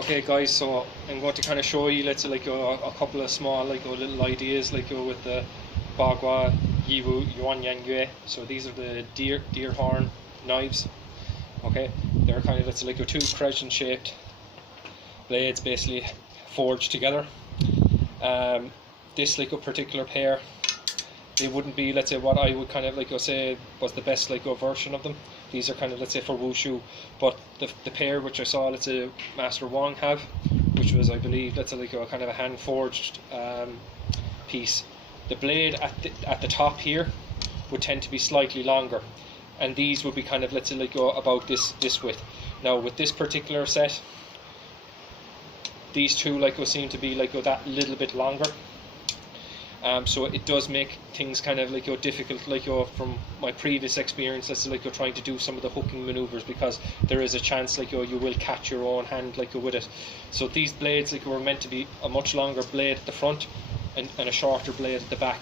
Okay guys, so I'm going to kind of show you, let's say, like a couple of small little ideas with the Bagua Ziwu Yuanyang Yue. So these are the deer horn knives. Okay, they're kind of, let's say, like two crescent shaped blades basically forged together. This particular pair, they wouldn't be, let's say, what I would kind of say was the best version of them. These are kind of, let's say, for wushu, but the pair which I saw, let's say, Master Wang have, which was, I believe, let's say, like a kind of a hand forged piece. The blade at the top here would tend to be slightly longer, and these would be kind of, let's say, like about this width. Now with this particular set, these two seem to be that little bit longer. So it does make things kind of difficult from my previous experience, let's say, trying to do some of the hooking maneuvers, because there is a chance you will catch your own hand with it. So these blades were meant to be a much longer blade at the front and a shorter blade at the back.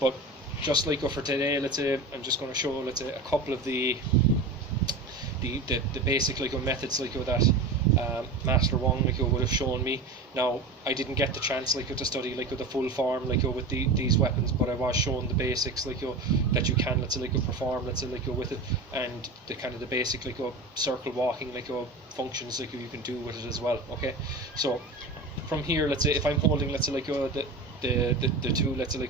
But just for today, let's say I'm just going to show, let's say, a couple of the basic methods that Master Wang would have shown me. Now I didn't get the chance to study the full form with these weapons, but I was shown the basics that you can, let's say, perform, let's say, with it, and the kind of the basic circle walking functions you can do with it as well. Okay, so from here, let's say, if I'm holding, let's say, the two, let's say,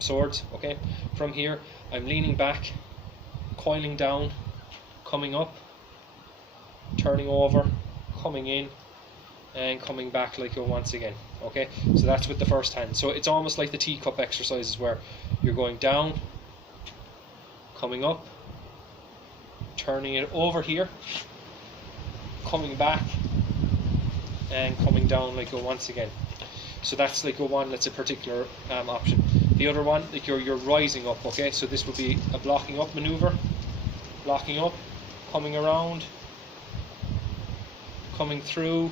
swords, okay, from here I'm leaning back, coiling down, coming up, turning over, coming in, and coming back once again. Okay, so that's with the first hand. So it's almost like the teacup exercises, where you're going down, coming up, turning it over here, coming back, and coming down once again. So that's one, let's say, particular option. The other one, you're rising up. Okay, so this would be a blocking up maneuver, blocking up, coming around, coming through,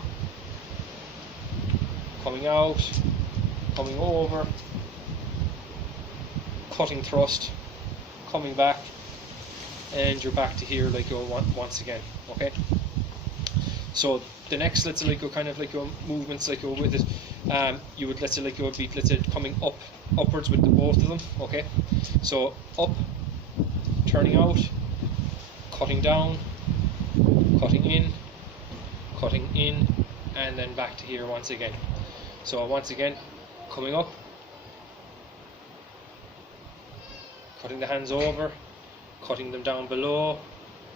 coming out, coming over, cutting thrust, coming back, and you're back to here once again. Okay, so the next, let's say, kind of movements with it, you would, let's say, be, let's say, coming upwards with the both of them. Okay, so up, turning out, cutting down, cutting in, and then back to here once again. So once again, coming up, cutting the hands over, cutting them down below,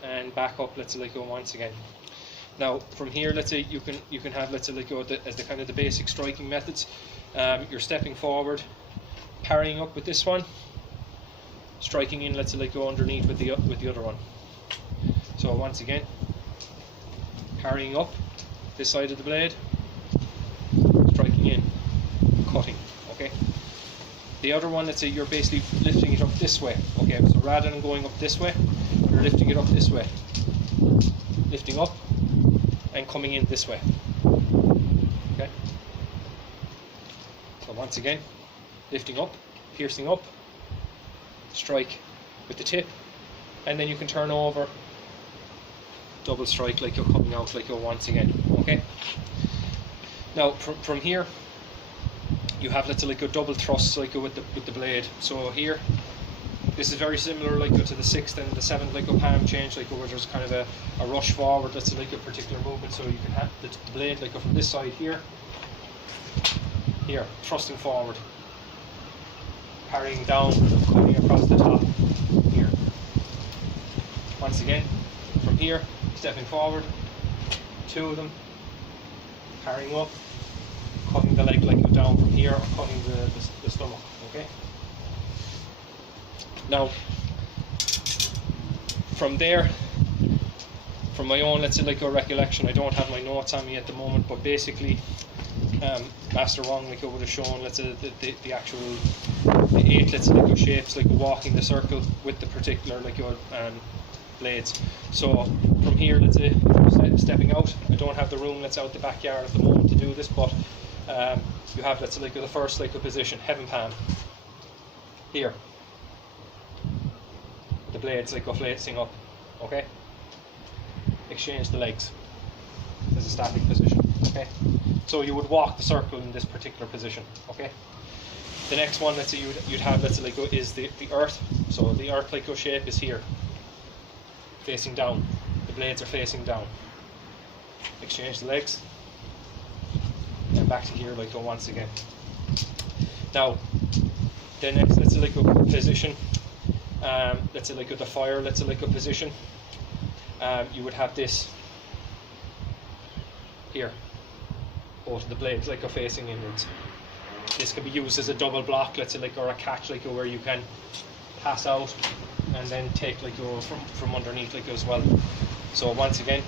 and back up, let's say, once again. Now from here, let's say, you can have, let's say, as the kind of the basic striking methods. You're stepping forward, parrying up with this one, striking in, let's say, underneath with the other one. So once again, parrying up this side of the blade, striking in, cutting. Okay, the other one, let's say, you're basically lifting it up this way. Okay, so rather than going up this way, you're lifting it up this way, lifting up and coming in this way. Okay, so once again, lifting up, piercing up, strike with the tip, and then you can turn over, double strike you're coming out once again. Okay, now from here you have, let's say, a double thrust with the blade. So here, this is very similar to the 6th and the 7th palm change, where there's kind of a rush forward, let's say, a particular movement. So you can have the blade from this side here, thrusting forward, parrying down, coming across the top here. Once again, from here, stepping forward, two of them, parrying up, cutting the leg down from here, or cutting the stomach. Okay, now from there, from my own, let's say, recollection, I don't have my notes on me at the moment, but basically Master Wang would have shown, let's say, the actual 8, let's say, shapes, walking the circle with the particular blades. So from here, let's say, stepping out, I don't have the room, let's say, out the backyard at the moment to do this, but you have, let's say, the first position, heaven palm here, the blades facing up. Okay, exchange the legs as a static position. Okay, so you would walk the circle in this particular position. Okay, the next one, let's say you'd have, let's say like is the earth. So the earth like shape is here, facing down. The blades are facing down. Exchange the legs, and back to here like once again. Now, the next, let's say like position. Let's say like the fire. Let's say like a position. You would have this here. Both of the blades like are facing inwards. This can be used as a double block, let's say like, or a catch like where you can pass out and then take like from underneath like as well. So once again,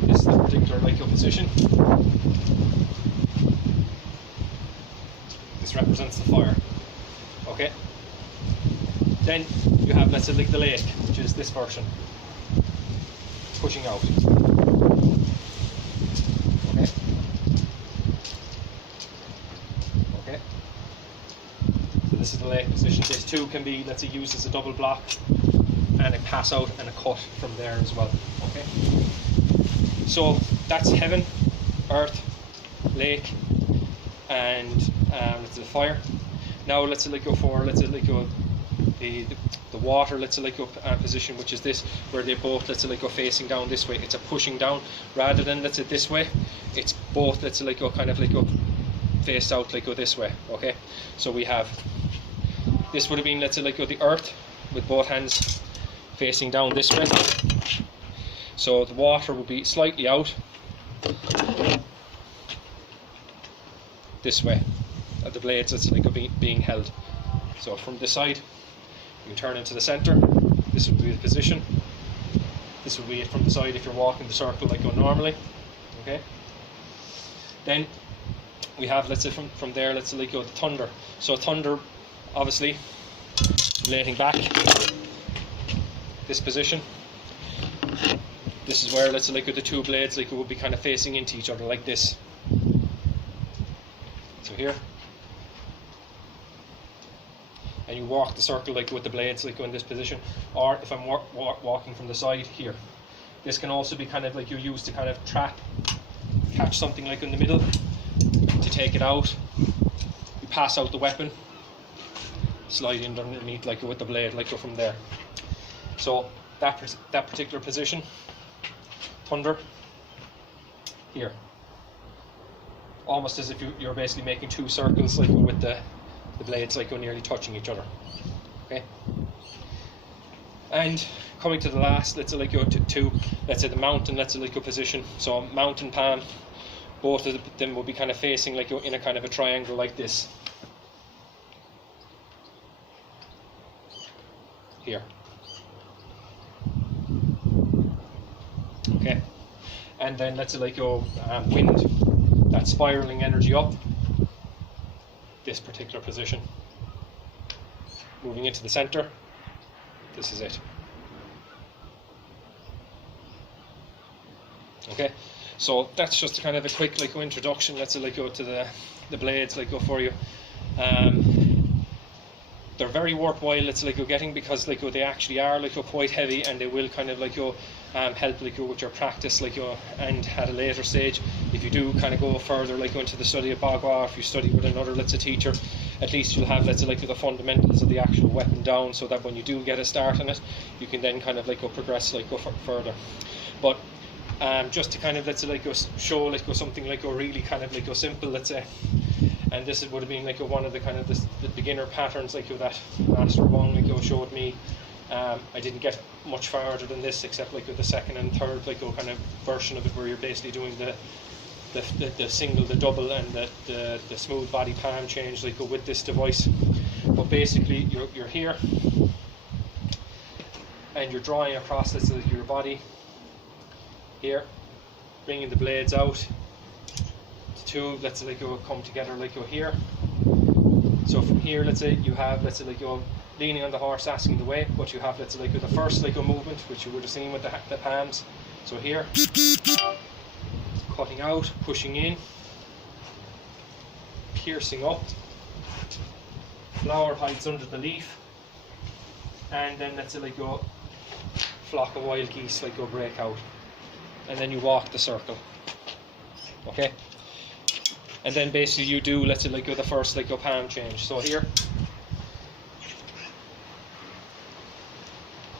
this is the particular like position. This represents the fire. Okay. Then you have, let's say like the lake, which is this version, pushing out. This is the lake position. This too can be, let's say, used as a double block and a pass out and a cut from there as well. Okay. So that's heaven, earth, lake, and let's say the fire. Now let's say like go for, let's say like go the water, let's say like up position, which is this, where they both, let's say like go facing down this way. It's a pushing down rather than, let's say, this way. It's both, let's say like go kind of like up faced out like go this way. Okay, so we have, this would have been, let's say like the earth with both hands facing down this way. So the water would be slightly out this way at the blades, that's like being held. So from this side you can turn into the center. This would be the position. This would be it from the side if you're walking the circle like go normally. Okay, then we have, let's say from there, let's say like go the thunder. So thunder, obviously relating back this position. This is where, let's say like the two blades like it would be kind of facing into each other like this. So here, and you walk the circle like with the blades like in this position. Or if I'm walking from the side here, this can also be kind of like you use to kind of trap, catch something like in the middle, to take it out. You pass out the weapon, slide in underneath like with the blade like go from there. So that particular position, thunder here, almost as if you're basically making two circles like with the blades like nearly touching each other. Okay, and coming to the last, let's say like go to let's say the mountain, let's say like a position. So mountain palm, both of them will be kind of facing like in a kind of a triangle like this here. Okay, and then let's say like your wind, that spiraling energy up this particular position, moving into the center. This is it. Okay, so that's just a kind of a quick like introduction. Let's say like go to the blades like go for you. They're very worthwhile, let's say like you're getting, because like they actually are like quite heavy, and they will kind of like help like with your practice like and at a later stage, if you do kind of go further like into the study of Bagua, if you study with another, let's say, teacher, at least you'll have, let's say, like the fundamentals of the actual weapon down, so that when you do get a start on it, you can then kind of like progress like further. But just to kind of, let's say, like show like something like really kind of like simple, let's say, and this would have been like one of the kind of the beginner patterns like that Master Wong like showed me. I didn't get much farther than this, except like with the second and third like kind of version of it, where you're basically doing the single, the double, and the smooth body palm change like with this device. But basically you're here, and you're drawing across this your body here, bringing the blades out. The two, let's say, like come together like here. So from here, let's say you have, let's say, like leaning on the horse, asking the way, but you have, let's say, like the first like movement, which you would have seen with the palms. So here, cutting out, pushing in, piercing up, flower hides under the leaf, and then let's say like flock of wild geese like break out, and then you walk the circle. Okay. And then basically you do, let's say, like the first like your palm change. So here,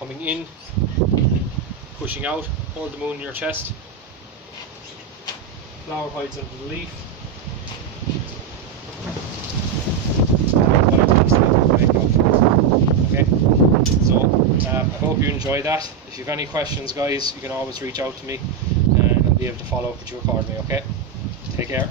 coming in, pushing out, hold the moon in your chest, flower hides under the leaf. Okay, so I hope you enjoy that. If you have any questions, guys, you can always reach out to me and I'll be able to follow up with you accordingly. Okay, take care.